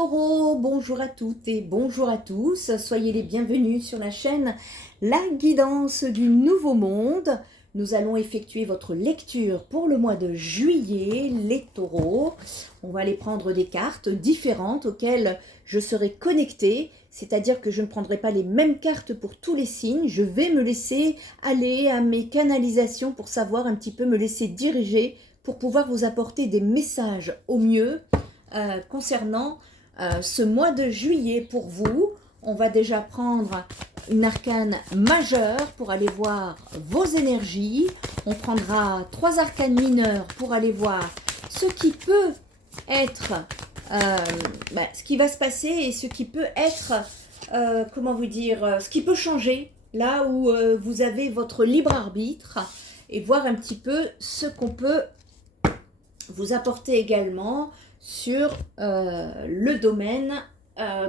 Taureaux, bonjour à toutes et bonjour à tous. Soyez les bienvenus sur la chaîne La Guidance du Nouveau Monde. Nous allons effectuer votre lecture pour le mois de juillet, les taureaux. On va aller prendre des cartes différentes auxquelles je serai connectée, c'est-à-dire que je ne prendrai pas les mêmes cartes pour tous les signes. Je vais me laisser aller à mes canalisations pour savoir un petit peu me laisser diriger pour pouvoir vous apporter des messages au mieux concernant ce mois de juillet pour vous. On va déjà prendre une arcane majeure pour aller voir vos énergies. On prendra 3 arcanes mineures pour aller voir ce qui peut être, ce qui va se passer et ce qui peut être, comment vous dire, ce qui peut changer là où vous avez votre libre arbitre et voir un petit peu ce qu'on peut vous apporter également sur le domaine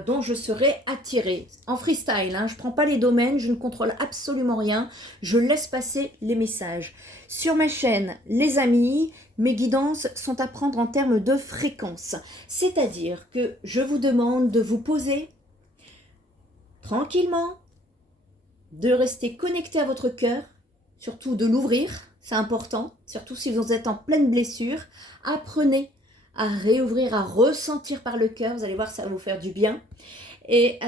dont je serai attirée. En freestyle, je ne prends pas les domaines, je ne contrôle absolument rien, je laisse passer les messages. Sur ma chaîne, les amis, mes guidances sont à prendre en termes de fréquence. C'est-à-dire que je vous demande de vous poser tranquillement, de rester connecté à votre cœur, surtout de l'ouvrir, c'est important, surtout si vous êtes en pleine blessure. Apprenez à réouvrir, à ressentir par le cœur, vous allez voir, ça va vous faire du bien. Et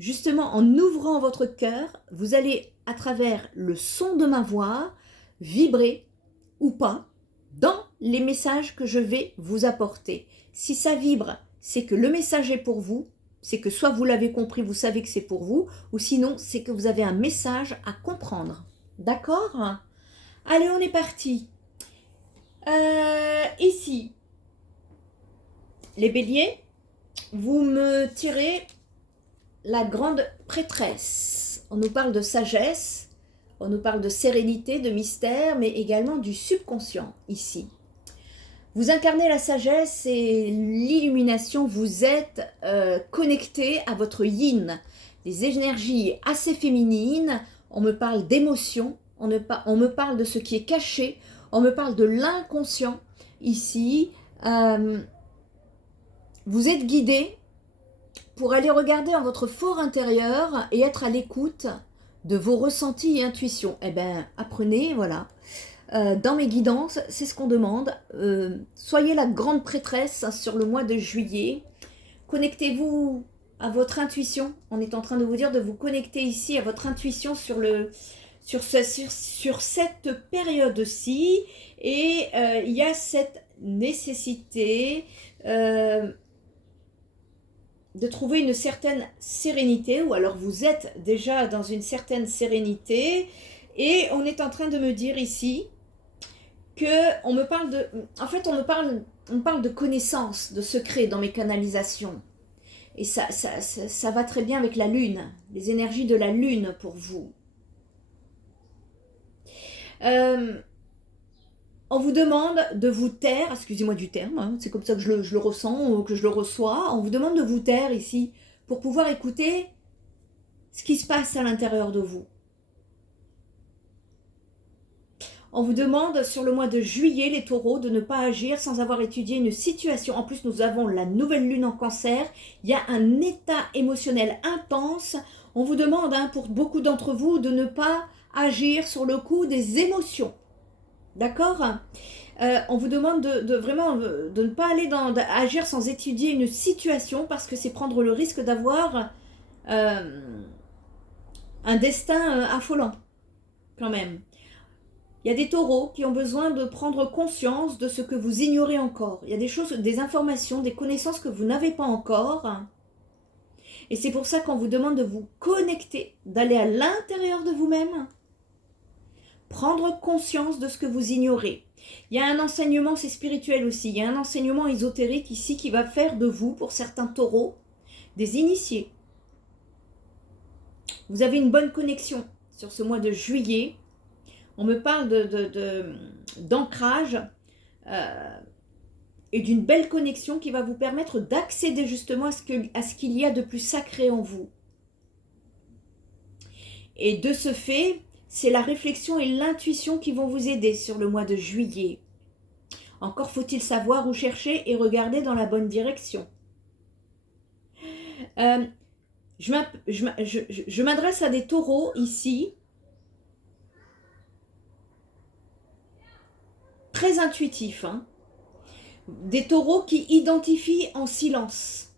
justement, en ouvrant votre cœur, vous allez, à travers le son de ma voix, vibrer ou pas dans les messages que je vais vous apporter. Si ça vibre, c'est que le message est pour vous, c'est que soit vous l'avez compris, vous savez que c'est pour vous, ou sinon, c'est que vous avez un message à comprendre. D'accord ? Allez, on est parti. Ici, les béliers, vous me tirez la grande prêtresse. On nous parle de sagesse, on nous parle de sérénité, de mystère, mais également du subconscient ici. Vous incarnez la sagesse et l'illumination, vous êtes connecté à votre yin, des énergies assez féminines, on me parle d'émotions, on me parle de ce qui est caché, on me parle de l'inconscient ici. Vous êtes guidé pour aller regarder en votre fort intérieur et être à l'écoute de vos ressentis et intuitions. Eh bien, apprenez, voilà. Dans mes guidances, c'est ce qu'on demande. Soyez la grande prêtresse sur le mois de juillet. Connectez-vous à votre intuition. On est en train de vous dire de vous connecter ici à votre intuition sur cette période-ci. Et il y a cette nécessité de trouver une certaine sérénité, ou alors vous êtes déjà dans une certaine sérénité, et on est en train de me dire ici que on me parle de connaissances, de secrets dans mes canalisations, et ça va très bien avec la lune, les énergies de la lune pour vous. On vous demande de vous taire, excusez-moi du terme, c'est comme ça que je le ressens ou que je le reçois. On vous demande de vous taire ici pour pouvoir écouter ce qui se passe à l'intérieur de vous. On vous demande sur le mois de juillet, les taureaux, de ne pas agir sans avoir étudié une situation. En plus, nous avons la nouvelle lune en cancer. Il y a un état émotionnel intense. On vous demande, pour beaucoup d'entre vous, de ne pas agir sur le coup des émotions. D'accord ? On vous demande de ne pas aller agir sans étudier une situation, parce que c'est prendre le risque d'avoir un destin affolant, quand même. Il y a des taureaux qui ont besoin de prendre conscience de ce que vous ignorez encore. Il y a des choses, des informations, des connaissances que vous n'avez pas encore. Et c'est pour ça qu'on vous demande de vous connecter, d'aller à l'intérieur de vous-même, prendre conscience de ce que vous ignorez. Il y a un enseignement, c'est spirituel aussi, il y a un enseignement ésotérique ici qui va faire de vous, pour certains taureaux, des initiés. Vous avez une bonne connexion sur ce mois de juillet. On me parle d'ancrage et d'une belle connexion qui va vous permettre d'accéder justement à ce qu'il y a de plus sacré en vous. Et de ce fait, c'est la réflexion et l'intuition qui vont vous aider sur le mois de juillet. Encore faut-il savoir où chercher et regarder dans la bonne direction. Je m'adresse à des taureaux ici, très intuitifs, hein. Des taureaux qui identifient en silence.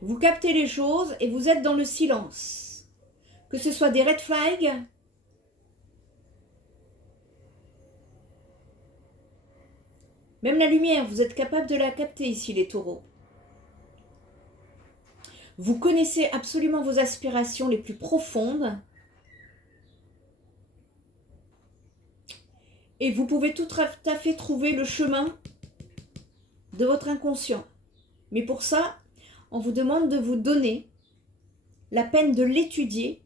Vous captez les choses et vous êtes dans le silence. Que ce soit des red flags, même la lumière, vous êtes capable de la capter ici, les taureaux. Vous connaissez absolument vos aspirations les plus profondes. Et vous pouvez tout à fait trouver le chemin de votre inconscient. Mais pour ça, on vous demande de vous donner la peine de l'étudier.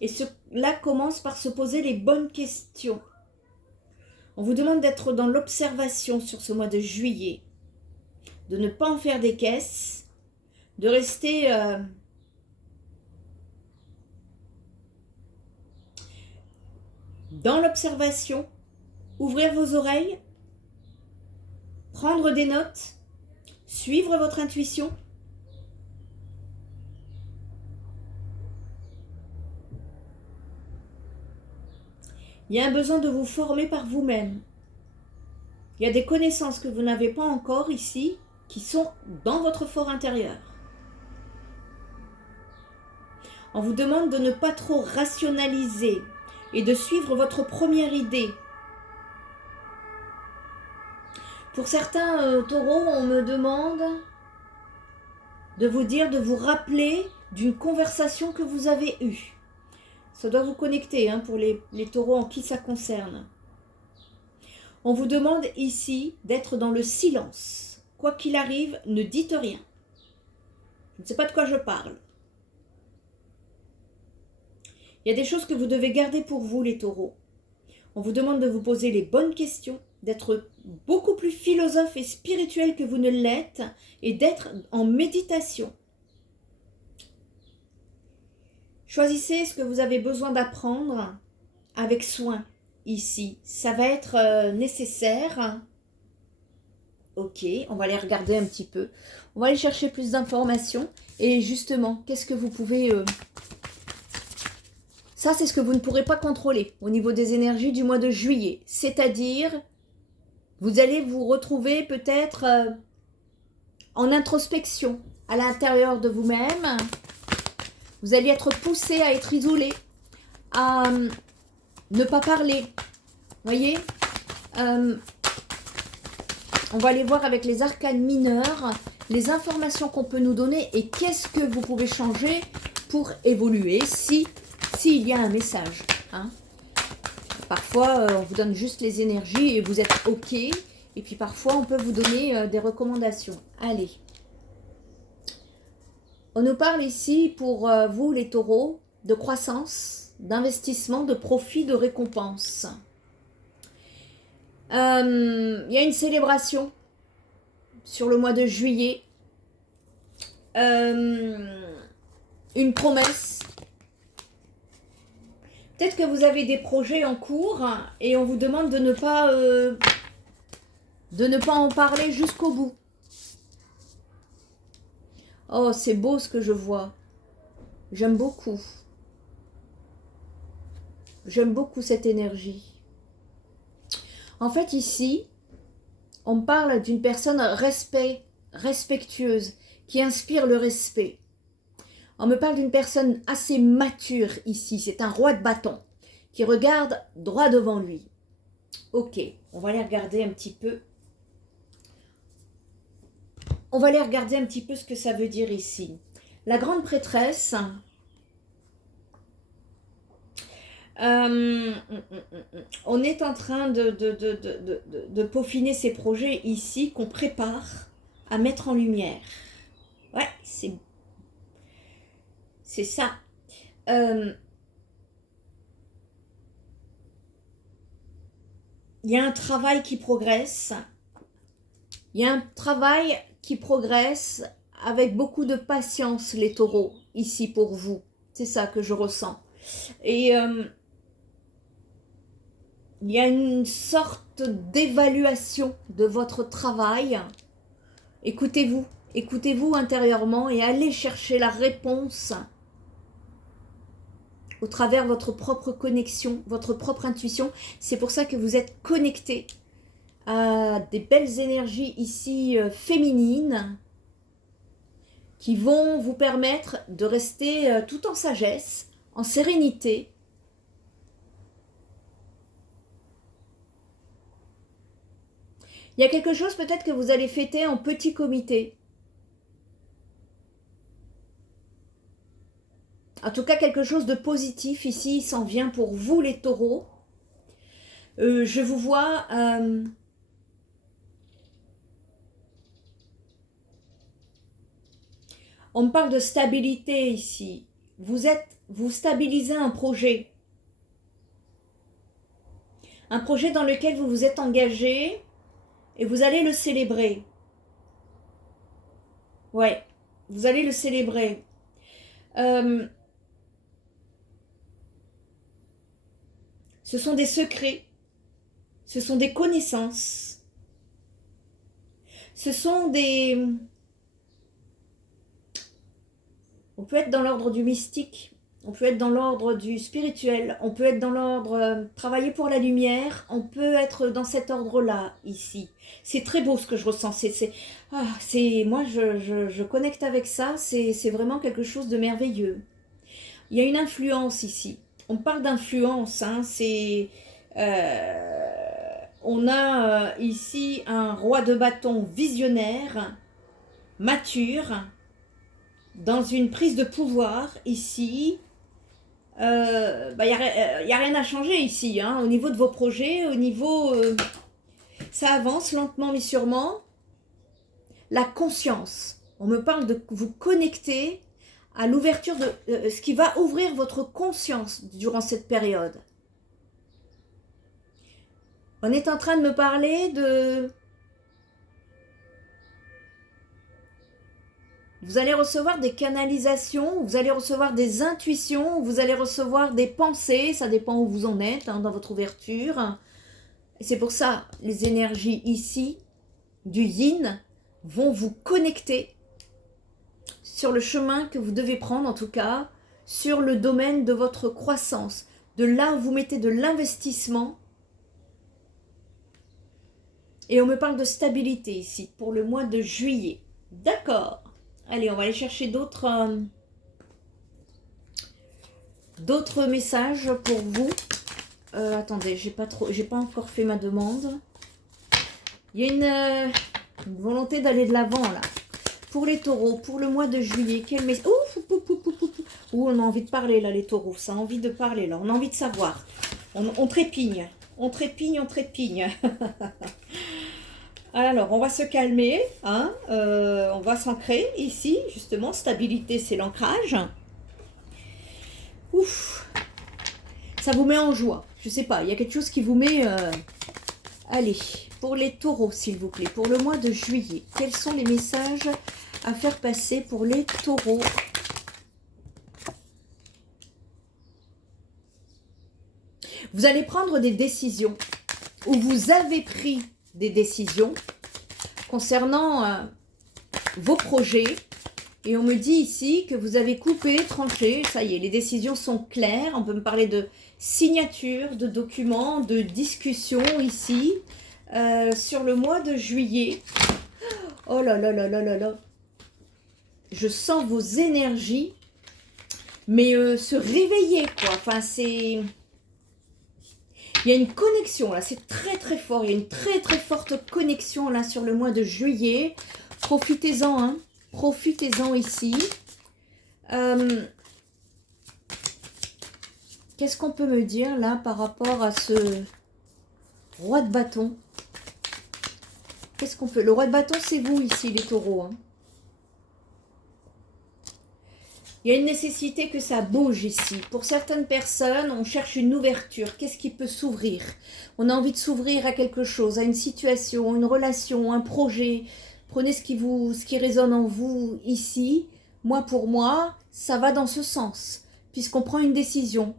Et cela commence par se poser les bonnes questions. On vous demande d'être dans l'observation sur ce mois de juillet. De ne pas en faire des caisses. De rester dans l'observation. Ouvrir vos oreilles. Prendre des notes. Suivre votre intuition. Il y a un besoin de vous former par vous-même. Il y a des connaissances que vous n'avez pas encore ici, qui sont dans votre fort intérieur. On vous demande de ne pas trop rationaliser et de suivre votre première idée. Pour certains taureaux, on me demande de vous dire, de vous rappeler d'une conversation que vous avez eue. Ça doit vous connecter hein, pour les taureaux en qui ça concerne. On vous demande ici d'être dans le silence. Quoi qu'il arrive, ne dites rien. Je ne sais pas de quoi je parle. Il y a des choses que vous devez garder pour vous, les taureaux. On vous demande de vous poser les bonnes questions, d'être beaucoup plus philosophe et spirituel que vous ne l'êtes et d'être en méditation. Choisissez ce que vous avez besoin d'apprendre avec soin ici. Ça va être nécessaire. Ok, on va aller regarder un petit peu. On va aller chercher plus d'informations. Et justement, qu'est-ce que vous pouvez... Ça, c'est ce que vous ne pourrez pas contrôler au niveau des énergies du mois de juillet. C'est-à-dire, vous allez vous retrouver peut-être en introspection à l'intérieur de vous-même. Vous allez être poussé à être isolé, à ne pas parler. Voyez, on va aller voir avec les arcanes mineurs les informations qu'on peut nous donner et qu'est-ce que vous pouvez changer pour évoluer s'il y a un message. Hein. Parfois, on vous donne juste les énergies et vous êtes OK. Et puis parfois, on peut vous donner des recommandations. Allez. On nous parle ici, pour vous les taureaux, de croissance, d'investissement, de profit, de récompense. Il y a une célébration sur le mois de juillet. Une promesse. Peut-être que vous avez des projets en cours et on vous demande de ne pas en parler jusqu'au bout. Oh, c'est beau ce que je vois. J'aime beaucoup. J'aime beaucoup cette énergie. En fait, ici, on parle d'une personne respectueuse, qui inspire le respect. On me parle d'une personne assez mature ici. C'est un roi de bâton qui regarde droit devant lui. Ok, on va aller regarder un petit peu. On va aller regarder un petit peu ce que ça veut dire ici. La grande prêtresse. On est en train de peaufiner ces projets ici qu'on prépare à mettre en lumière. Ouais, c'est ça. Il y a un travail qui progresse. Il y a un travail qui progresse avec beaucoup de patience, les taureaux, ici pour vous. C'est ça que je ressens. Et il y a une sorte d'évaluation de votre travail. Écoutez-vous, Écoutez-vous intérieurement et allez chercher la réponse au travers de votre propre connexion, votre propre intuition. C'est pour ça que vous êtes connecté à des belles énergies ici féminines qui vont vous permettre de rester tout en sagesse, en sérénité. Il y a quelque chose peut-être que vous allez fêter en petit comité. En tout cas, quelque chose de positif ici s'en vient pour vous les taureaux. Je vous vois... on me parle de stabilité ici. Vous stabilisez un projet. Un projet dans lequel vous vous êtes engagé et vous allez le célébrer. Ouais, vous allez le célébrer. Ce sont des secrets, ce sont des connaissances, ce sont des... On peut être dans l'ordre du mystique, on peut être dans l'ordre du spirituel, on peut être dans l'ordre travailler pour la lumière, on peut être dans cet ordre-là, ici. C'est très beau ce que je ressens, moi je connecte avec ça, c'est vraiment quelque chose de merveilleux. Il y a une influence ici. On parle d'influence, hein, on a ici un roi de bâton visionnaire, mature, dans une prise de pouvoir ici. Y a rien à changer ici, hein, au niveau de vos projets, au niveau... ça avance lentement mais sûrement. La conscience. On me parle de vous connecter à l'ouverture de ce qui va ouvrir votre conscience durant cette période. On est en train de me parler de... Vous allez recevoir des canalisations, vous allez recevoir des intuitions, vous allez recevoir des pensées, ça dépend où vous en êtes, hein, dans votre ouverture. Et c'est pour ça, les énergies ici, du yin, vont vous connecter sur le chemin que vous devez prendre, en tout cas, sur le domaine de votre croissance, de là où vous mettez de l'investissement. Et on me parle de stabilité ici, pour le mois de juillet. D'accord. Allez, on va aller chercher d'autres messages pour vous. Attendez, j'ai pas encore fait ma demande. Il y a une volonté d'aller de l'avant là. Pour les taureaux, pour le mois de juillet, quel message... on a envie de parler là, les taureaux. Ça a envie de parler là. On a envie de savoir. On trépigne. On trépigne, on trépigne. Alors, on va se calmer. Hein, on va s'ancrer ici. Justement, stabilité, c'est l'ancrage. Ouf. Ça vous met en joie. Je sais pas, il y a quelque chose qui vous met... Allez, pour les taureaux, s'il vous plaît. Pour le mois de juillet, quels sont les messages à faire passer pour les taureaux? Vous allez prendre des décisions, ou vous avez pris des décisions concernant vos projets. Et on me dit ici que vous avez coupé, tranché, ça y est, les décisions sont claires. On peut me parler de signature, de documents, de discussions ici, sur le mois de juillet. Oh là là là là là là. Je sens vos énergies, mais se réveiller, quoi. Enfin, c'est... Il y a une connexion, là, c'est très très fort. Il y a une très très forte connexion, là, sur le mois de juillet. Profitez-en, hein. Profitez-en ici. Qu'est-ce qu'on peut me dire, là, par rapport à ce roi de bâton? Qu'est-ce qu'on peut... Le roi de bâton, c'est vous, ici, les taureaux, hein. Il y a une nécessité que ça bouge ici. Pour certaines personnes, on cherche une ouverture. Qu'est-ce qui peut s'ouvrir? On a envie de s'ouvrir à quelque chose, à une situation, une relation, un projet. Prenez ce qui résonne en vous ici. Moi, pour moi, ça va dans ce sens. Puisqu'on prend une décision.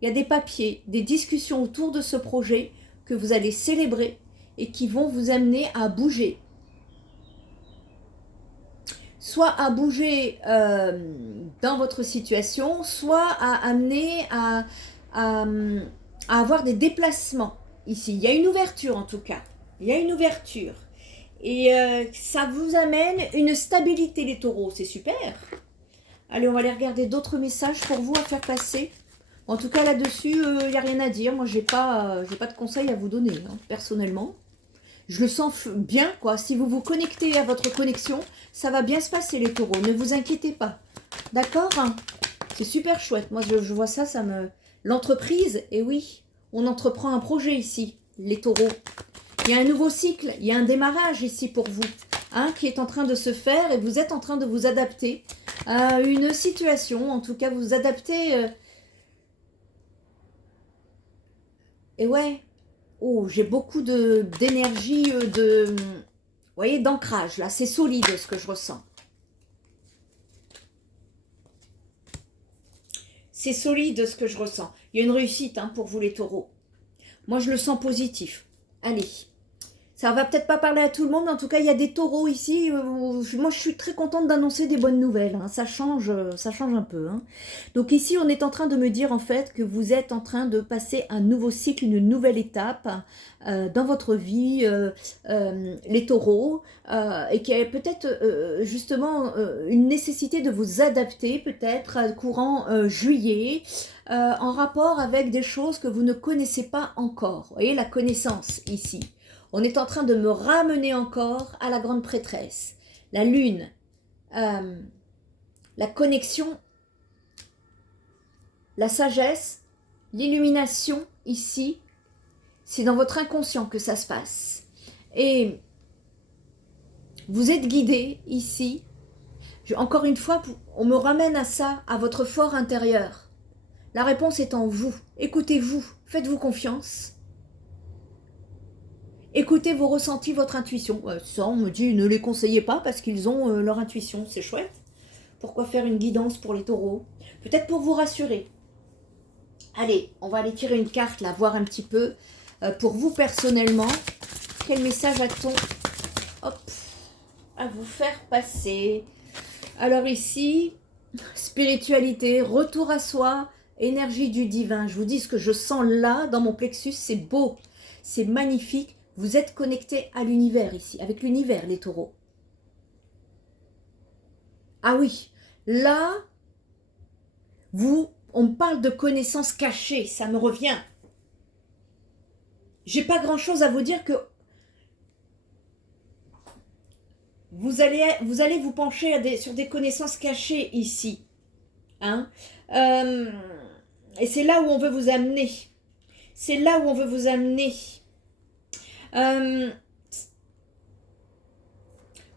Il y a des papiers, des discussions autour de ce projet que vous allez célébrer et qui vont vous amener à bouger. soit à bouger dans votre situation, soit à amener à, à avoir des déplacements ici. Il y a une ouverture en tout cas. Il y a une ouverture. Et ça vous amène une stabilité les taureaux, c'est super. Allez, on va aller regarder d'autres messages pour vous à faire passer. En tout cas là-dessus, il n'y a rien à dire. Moi, j'ai pas de conseils à vous donner, hein, personnellement. Je le sens bien, quoi. Si vous vous connectez à votre connexion, ça va bien se passer, les taureaux. Ne vous inquiétez pas. D'accord? C'est super chouette. Moi, je vois ça, ça me... L'entreprise, et oui, on entreprend un projet ici, les taureaux. Il y a un nouveau cycle, il y a un démarrage ici pour vous, hein, qui est en train de se faire et vous êtes en train de vous adapter à une situation. En tout cas, vous adaptez... Et ouais, oh, j'ai beaucoup d'énergie, vous voyez, d'ancrage, là. C'est solide, ce que je ressens. C'est solide, ce que je ressens. Il y a une réussite, hein, pour vous, les taureaux. Moi, je le sens positif. Allez. Ça va peut-être pas parler à tout le monde, mais en tout cas, il y a des taureaux ici. Moi, je suis très contente d'annoncer des bonnes nouvelles, hein. Ça change un peu, hein. Donc ici, on est en train de me dire, en fait, que vous êtes en train de passer un nouveau cycle, une nouvelle étape dans votre vie, les taureaux, et qu'il y a peut-être justement une nécessité de vous adapter, peut-être, courant juillet, en rapport avec des choses que vous ne connaissez pas encore. Vous voyez, la connaissance, ici. On est en train de me ramener encore à la grande prêtresse, la lune, la connexion, la sagesse, l'illumination ici. C'est dans votre inconscient que ça se passe. Et vous êtes guidé ici. Encore une fois, on me ramène à ça, à votre fort intérieur. La réponse est en vous. Écoutez-vous, faites-vous confiance. Écoutez vos ressentis, votre intuition. Ça, on me dit, ne les conseillez pas parce qu'ils ont leur intuition. C'est chouette. Pourquoi faire une guidance pour les taureaux? Peut-être pour vous rassurer. Allez, on va aller tirer une carte, là, voir un petit peu. Pour vous, personnellement, quel message a-t-on, hop, à vous faire passer? Alors ici, spiritualité, retour à soi, énergie du divin. Je vous dis ce que je sens là, dans mon plexus, c'est beau. C'est magnifique. Vous êtes connecté à l'univers ici, avec l'univers, les taureaux. Ah oui, là, on me parle de connaissances cachées, ça me revient. J'ai pas grand-chose à vous dire que vous allez vous pencher sur des connaissances cachées ici. Hein, et c'est là où on veut vous amener. C'est là où on veut vous amener.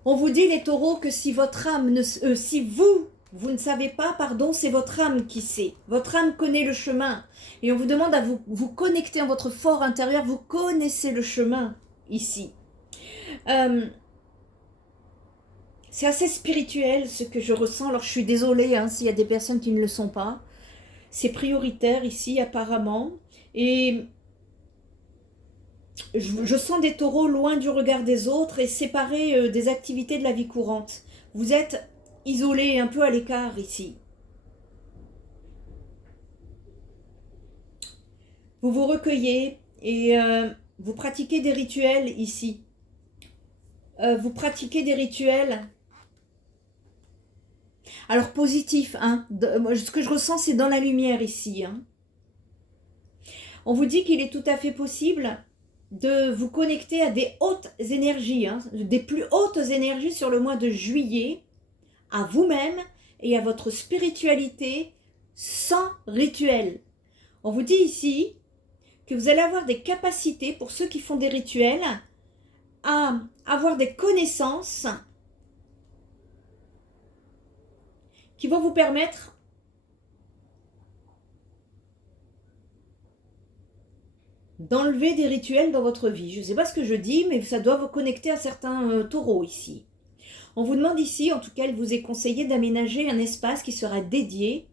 On vous dit, les taureaux, que si votre âme, si vous ne savez pas, pardon, c'est votre âme qui sait. Votre âme connaît le chemin. Et on vous demande à vous connecter en votre fort intérieur. Vous connaissez le chemin ici. C'est assez spirituel ce que je ressens. Alors je suis désolée hein, s'il y a des personnes qui ne le sont pas. C'est prioritaire ici apparemment. Et je sens des taureaux loin du regard des autres et séparés des activités de la vie courante. Vous êtes isolés, un peu à l'écart ici. Vous vous recueillez et vous pratiquez des rituels ici. Vous pratiquez des rituels. Alors positif, hein, ce que je ressens c'est dans la lumière ici. Hein. On vous dit qu'il est tout à fait possible de vous connecter à des hautes énergies, hein, des plus hautes énergies sur le mois de juillet, à vous-même et à votre spiritualité sans rituel. On vous dit ici que vous allez avoir des capacités, pour ceux qui font des rituels, à avoir des connaissances qui vont vous permettre d'enlever des rituels dans votre vie. Je ne sais pas ce que je dis, mais ça doit vous connecter à certains taureaux ici. On vous demande ici, en tout cas, il vous est conseillé d'aménager un espace qui sera dédié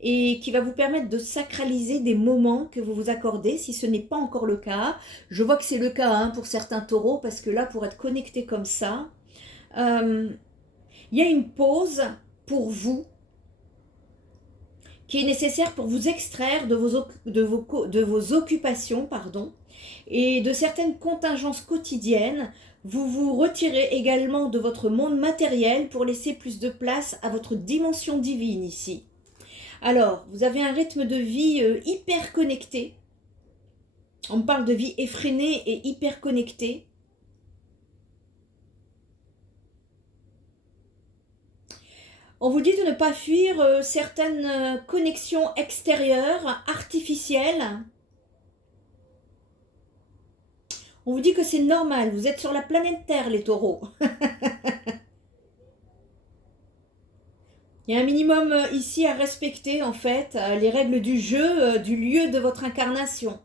et qui va vous permettre de sacraliser des moments que vous vous accordez, si ce n'est pas encore le cas. Je vois que c'est le cas hein, pour certains taureaux, parce que là, pour être connecté comme ça, Il y a une pause pour vous qui est nécessaire pour vous extraire de vos occupations, pardon, et de certaines contingences quotidiennes. Vous vous retirez également de votre monde matériel pour laisser plus de place à votre dimension divine ici. Alors, vous avez un rythme de vie hyper connecté. On parle de vie effrénée et hyper connectée. On vous dit de ne pas fuir certaines connexions extérieures, artificielles. On vous dit que c'est normal, vous êtes sur la planète Terre, les taureaux. Il y a un minimum ici à respecter, en fait, les règles du jeu, du lieu de votre incarnation.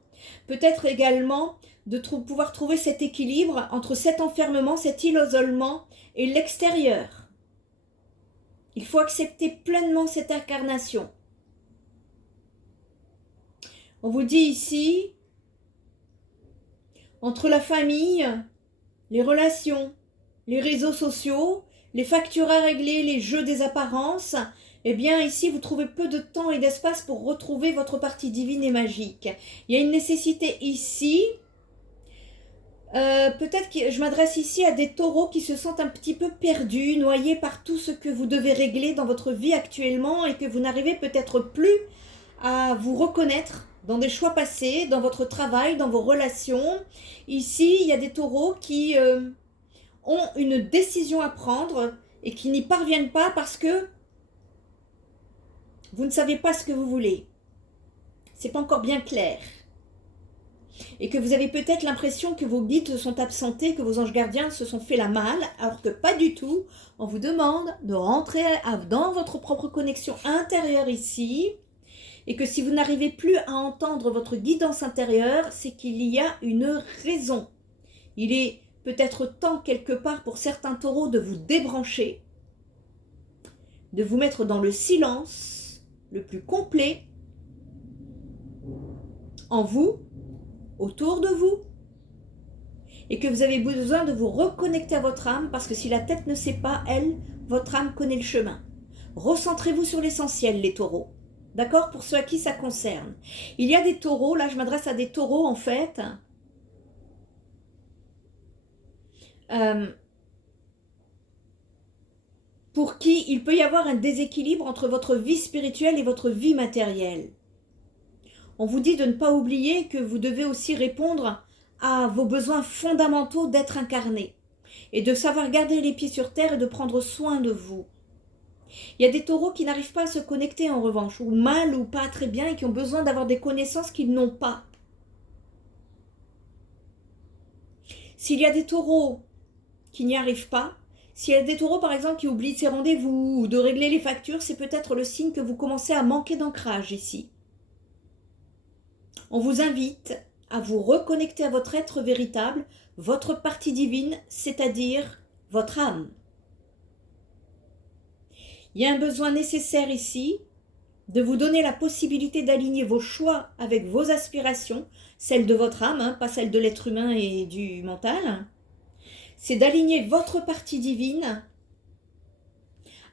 Peut-être également de pouvoir trouver cet équilibre entre cet enfermement, cet isolement et l'extérieur. Il faut accepter pleinement cette incarnation. On vous dit ici, entre la famille, les relations, les réseaux sociaux, les factures à régler, les jeux des apparences, eh bien ici vous trouvez peu de temps et d'espace pour retrouver votre partie divine et magique. Il y a une nécessité ici, peut-être que je m'adresse ici à des taureaux qui se sentent un petit peu perdus, noyés par tout ce que vous devez régler dans votre vie actuellement et que vous n'arrivez peut-être plus à vous reconnaître dans des choix passés, dans votre travail, dans vos relations. Ici, il y a des taureaux qui ont une décision à prendre et qui n'y parviennent pas parce que vous ne savez pas ce que vous voulez. C'est pas encore bien clair. Et que vous avez peut-être l'impression que vos guides sont absentés, que vos anges gardiens se sont fait la malle, alors que pas du tout. On vous demande de rentrer dans votre propre connexion intérieure ici, et que si vous n'arrivez plus à entendre votre guidance intérieure, c'est qu'il y a une raison. Il est peut-être temps quelque part pour certains taureaux de vous débrancher, de vous mettre dans le silence le plus complet, en vous, autour de vous, et que vous avez besoin de vous reconnecter à votre âme, parce que si la tête ne sait pas, elle, votre âme connaît le chemin. Recentrez-vous sur l'essentiel, les taureaux. D'accord? Pour ceux à qui ça concerne. Il y a des taureaux, là je m'adresse à des taureaux en fait, pour qui il peut y avoir un déséquilibre entre votre vie spirituelle et votre vie matérielle. On vous dit de ne pas oublier que vous devez aussi répondre à vos besoins fondamentaux d'être incarné et de savoir garder les pieds sur terre et de prendre soin de vous. Il y a des taureaux qui n'arrivent pas à se connecter en revanche, ou mal ou pas très bien, et qui ont besoin d'avoir des connaissances qu'ils n'ont pas. S'il y a des taureaux qui n'y arrivent pas, s'il y a des taureaux par exemple qui oublient ses rendez-vous ou de régler les factures, c'est peut-être le signe que vous commencez à manquer d'ancrage ici. On vous invite à vous reconnecter à votre être véritable, votre partie divine, c'est-à-dire votre âme. Il y a un besoin nécessaire ici de vous donner la possibilité d'aligner vos choix avec vos aspirations, celles de votre âme, pas celles de l'être humain et du mental. C'est d'aligner votre partie divine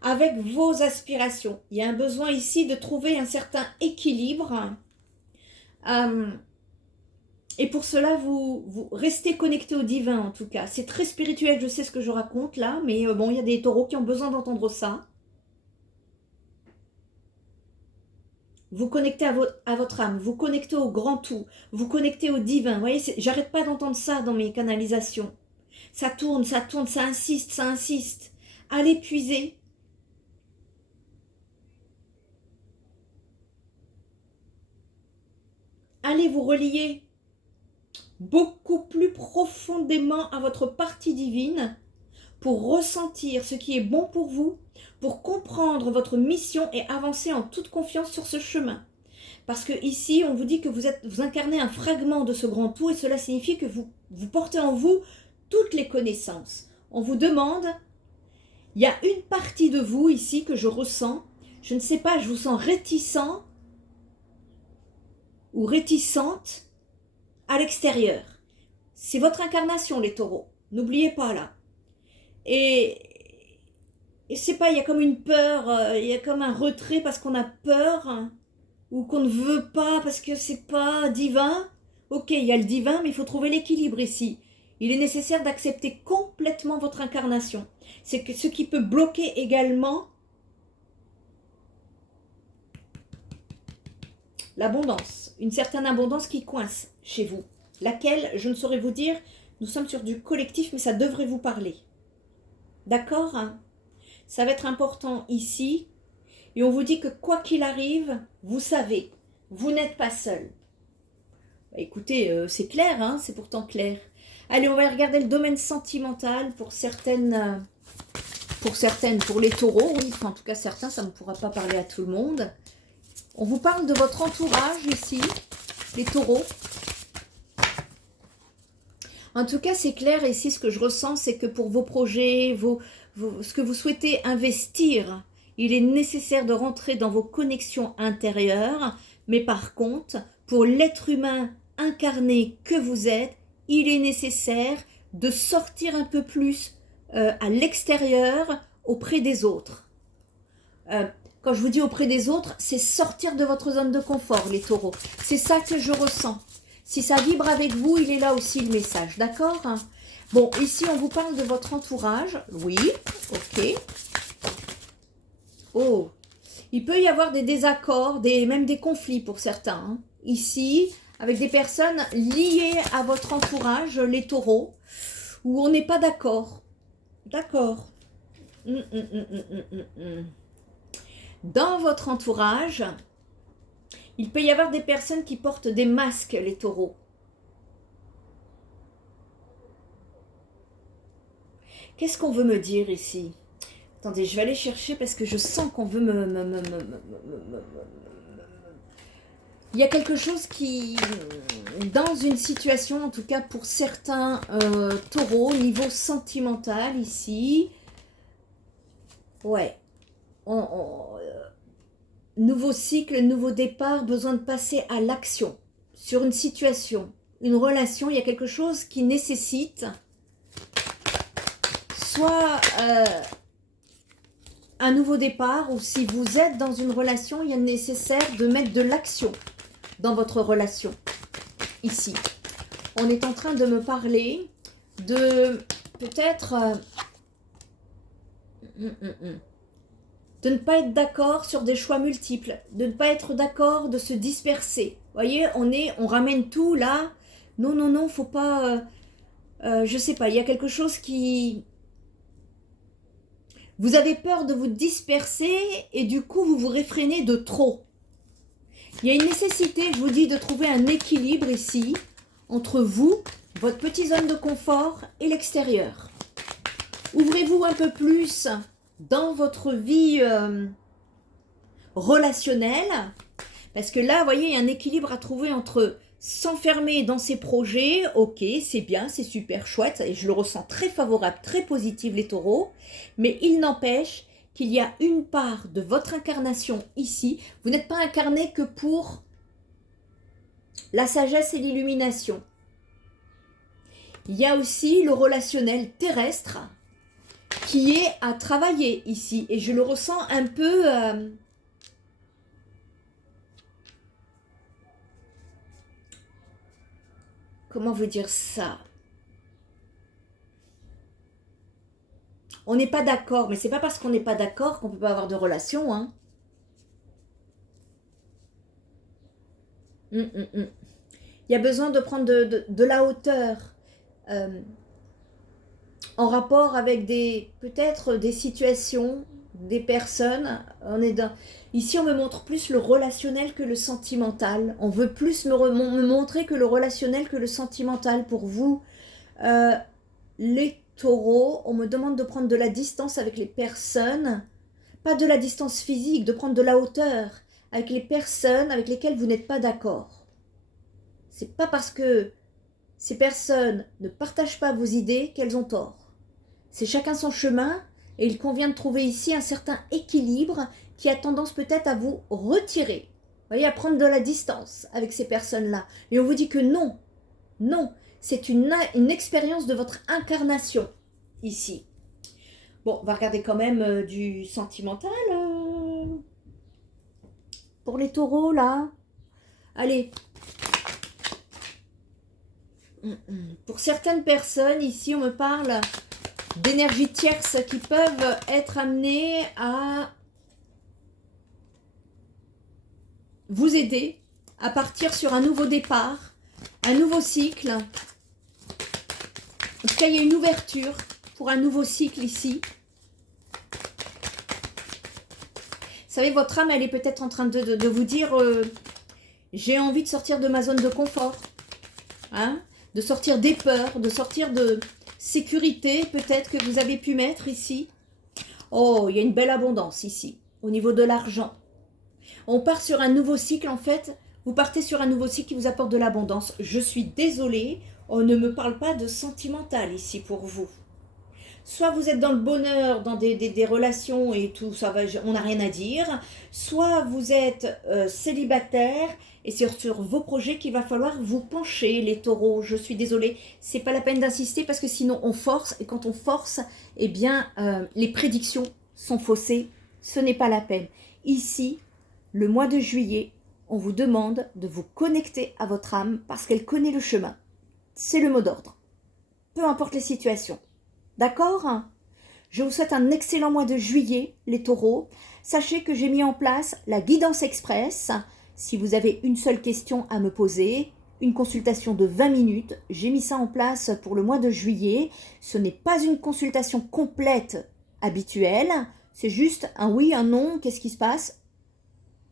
avec vos aspirations. Il y a un besoin ici de trouver un certain équilibre. Et pour cela, vous restez connecté au divin en tout cas. C'est très spirituel, je sais ce que je raconte là, mais bon, il y a des taureaux qui ont besoin d'entendre ça. Vous connectez à votre âme, vous connectez au grand tout, vous connectez au divin. Vous voyez, j'arrête pas d'entendre ça dans mes canalisations. Ça tourne, ça insiste, ça insiste. Allez puiser. Allez vous relier beaucoup plus profondément à votre partie divine pour ressentir ce qui est bon pour vous, pour comprendre votre mission et avancer en toute confiance sur ce chemin. Parce que ici, on vous dit que vous incarnez un fragment de ce grand tout et cela signifie que vous portez en vous toutes les connaissances. On vous demande, il y a une partie de vous ici que je ressens, je ne sais pas, je vous sens réticent ou réticente à l'extérieur. C'est votre incarnation, les taureaux. N'oubliez pas là. Et et c'est pas, il y a comme une peur, il y a comme un retrait parce qu'on a peur, hein, ou qu'on ne veut pas parce que c'est pas divin. Ok, il y a le divin, mais il faut trouver l'équilibre ici. Il est nécessaire d'accepter complètement votre incarnation. C'est ce qui peut bloquer également l'abondance, une certaine abondance qui coince chez vous, laquelle, je ne saurais vous dire, nous sommes sur du collectif, mais ça devrait vous parler. D'accord? Ça va être important ici, et on vous dit que quoi qu'il arrive, vous savez, vous n'êtes pas seul. Écoutez, c'est clair, hein, c'est pourtant clair. Allez, on va regarder le domaine sentimental pour certaines, pour les taureaux, oui, enfin, en tout cas certains, ça ne pourra pas parler à tout le monde. On vous parle de votre entourage ici, les taureaux. En tout cas, c'est clair, ici, ce que je ressens, c'est que pour vos projets, ce que vous souhaitez investir, il est nécessaire de rentrer dans vos connexions intérieures, mais par contre, pour l'être humain incarné que vous êtes, il est nécessaire de sortir un peu plus à l'extérieur auprès des autres. Quand je vous dis auprès des autres, c'est sortir de votre zone de confort, les taureaux. C'est ça que je ressens. Si ça vibre avec vous, il est là aussi le message, d'accord? Bon, ici, on vous parle de votre entourage. Oui, ok. Oh, il peut y avoir des désaccords, même des conflits pour certains. Hein. Ici, avec des personnes liées à votre entourage, les taureaux, où on n'est pas d'accord. D'accord. Dans votre entourage, il peut y avoir des personnes qui portent des masques, les taureaux. Qu'est-ce qu'on veut me dire ici? Attendez, je vais aller chercher parce que je sens qu'on veut Il y a quelque chose qui, dans une situation, en tout cas pour certains taureaux, au niveau sentimental ici, ouais, nouveau cycle, nouveau départ, besoin de passer à l'action sur une situation, une relation. Il y a quelque chose qui nécessite soit un nouveau départ, ou si vous êtes dans une relation, il est nécessaire de mettre de l'action dans votre relation. Ici, on est en train de me parler de peut-être de ne pas être d'accord sur des choix multiples, de ne pas être d'accord, de se disperser. Vous voyez, on ramène tout là. Non, non, non, faut pas... je sais pas, il y a quelque chose qui... Vous avez peur de vous disperser et du coup, vous vous réfrénez de trop. Il y a une nécessité, je vous dis, de trouver un équilibre ici entre vous, votre petite zone de confort et l'extérieur. Ouvrez-vous un peu plus dans votre vie relationnelle, parce que là, vous voyez, il y a un équilibre à trouver entre s'enfermer dans ses projets, ok, c'est bien, c'est super chouette, et je le ressens très favorable, très positif les taureaux, mais il n'empêche qu'il y a une part de votre incarnation ici, vous n'êtes pas incarné que pour la sagesse et l'illumination. Il y a aussi le relationnel terrestre qui est à travailler ici, et je le ressens un peu... comment vous dire ça? On n'est pas d'accord, mais c'est pas parce qu'on n'est pas d'accord qu'on ne peut pas avoir de relation. Hein. Il y a besoin de prendre de la hauteur en rapport avec peut-être des situations, des personnes. Ici, on me montre plus le relationnel que le sentimental. On veut plus me montrer que le relationnel que le sentimental pour vous. Les taureaux, on me demande de prendre de la distance avec les personnes, pas de la distance physique, de prendre de la hauteur avec les personnes avec lesquelles vous n'êtes pas d'accord. C'est pas parce que ces personnes ne partagent pas vos idées qu'elles ont tort. C'est chacun son chemin et il convient de trouver ici un certain équilibre qui a tendance peut-être à vous retirer, vous voyez, à prendre de la distance avec ces personnes-là. Et on vous dit que non, non, c'est une expérience de votre incarnation ici. Bon, on va regarder quand même du sentimental pour les taureaux, là. Allez. Pour certaines personnes, ici, on me parle d'énergies tierces qui peuvent être amenées à vous aider à partir sur un nouveau départ, un nouveau cycle. En tout cas, il y a une ouverture pour un nouveau cycle ici. Vous savez, votre âme, elle est peut-être en train de vous dire j'ai envie de sortir de ma zone de confort, hein, de sortir des peurs, de sortir de sécurité peut-être que vous avez pu mettre ici. Oh, il y a une belle abondance ici, au niveau de l'argent. On part sur un nouveau cycle, en fait. Vous partez sur un nouveau cycle qui vous apporte de l'abondance. Je suis désolée, on ne me parle pas de sentimental ici pour vous. Soit vous êtes dans le bonheur, dans des relations et tout, ça va, on n'a rien à dire. Soit vous êtes célibataire et c'est sur vos projets qu'il va falloir vous pencher, les taureaux. Je suis désolée, c'est pas la peine d'insister parce que sinon on force. Et quand on force, eh bien, les prédictions sont faussées. Ce n'est pas la peine. Ici, le mois de juillet, on vous demande de vous connecter à votre âme parce qu'elle connaît le chemin. C'est le mot d'ordre. Peu importe les situations. D'accord? Je vous souhaite un excellent mois de juillet, les taureaux. Sachez que j'ai mis en place la guidance express. Si vous avez une seule question à me poser, une consultation de 20 minutes, j'ai mis ça en place pour le mois de juillet. Ce n'est pas une consultation complète habituelle. C'est juste un oui, un non, qu'est-ce qui se passe?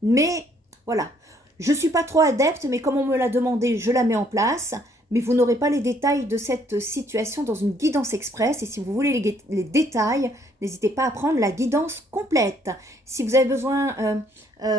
Mais voilà, je ne suis pas trop adepte, mais comme on me l'a demandé, je la mets en place. Mais vous n'aurez pas les détails de cette situation dans une guidance express. Et si vous voulez les détails, n'hésitez pas à prendre la guidance complète. Si vous avez besoin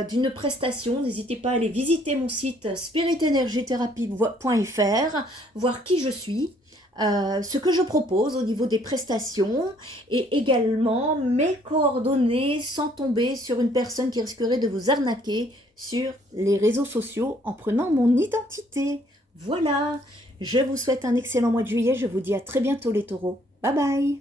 d'une prestation, n'hésitez pas à aller visiter mon site spiritenergiethérapie.fr, voir qui je suis, ce que je propose au niveau des prestations et également mes coordonnées sans tomber sur une personne qui risquerait de vous arnaquer sur les réseaux sociaux en prenant mon identité. Voilà, je vous souhaite un excellent mois de juillet, je vous dis à très bientôt les taureaux. Bye bye.